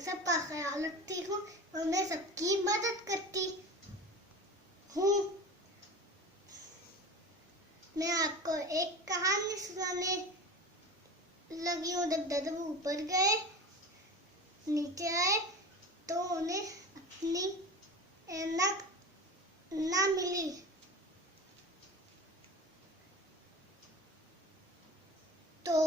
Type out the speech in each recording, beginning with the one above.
सबका ख्याल रखती हूँ और मैं सबकी मदद करती हूँ। मैं आपको एक कहानी सुनाने लगी हूँ। जब दादा ऊपर गए, नीचे आए तो उन्हें अपनी ऐनक ना मिली। तो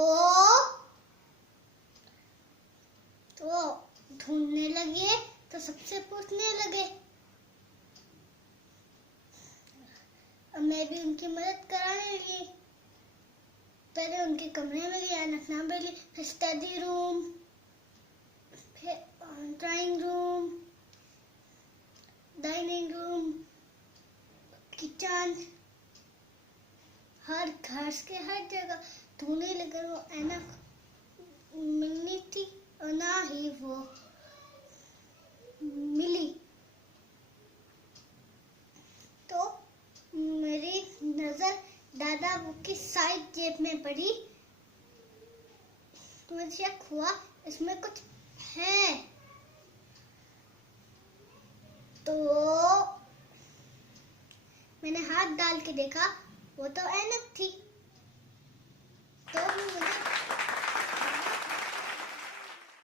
ढूंढने लगे तो सबसे पूछने लगे। मैं भी उनकी मदद कराने लगी। पहले उनके कमरे में गई, ऐनक ना मिली, फिर स्टडी रूम, फिर drawing room, dining room, kitchen, हर घर के हर जगह ढूंढने लगे। वो ऐनक मिलनी थी और ना ही वो मिली। तो मेरी नजर दादा की साइड जेब में पड़ी। तो मुझे शक हुआ इसमें कुछ है। तो मैंने हाथ डाल के देखा, वो तो ऐनक थी। तो मुझे